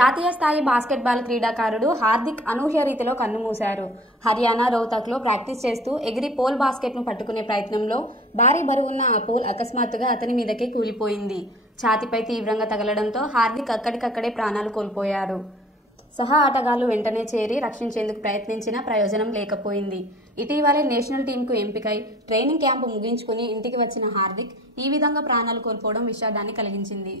జాతీయ స్థాయి బాస్కెట్బాల్ క్రీడాకారుడు హార్దిక్ అనూహ్య రీతిలో కన్నుమూశారు. హర్యానా రోహ్తక్లో ప్రాక్టీస్ చేస్తూ ఎగిరి పోల్ బాస్కెట్ను పట్టుకునే ప్రయత్నంలో భారీ బరువున్న ఆ పోల్ అకస్మాత్తుగా అతని మీదకే కూలిపోయింది. ఛాతీపై తీవ్రంగా తగలడంతో హార్దిక్ అక్కడికక్కడే ప్రాణాలు కోల్పోయారు. సహా ఆటగాళ్లు వెంటనే చేరి రక్షించేందుకు ప్రయత్నించినా ప్రయోజనం లేకపోయింది. ఇటీవలే నేషనల్ టీంకు ఎంపికై ట్రైనింగ్ క్యాంపు ముగించుకుని ఇంటికి వచ్చిన హార్దిక్ ఈ విధంగా ప్రాణాలు కోల్పోవడం విషాదాన్ని కలిగించింది.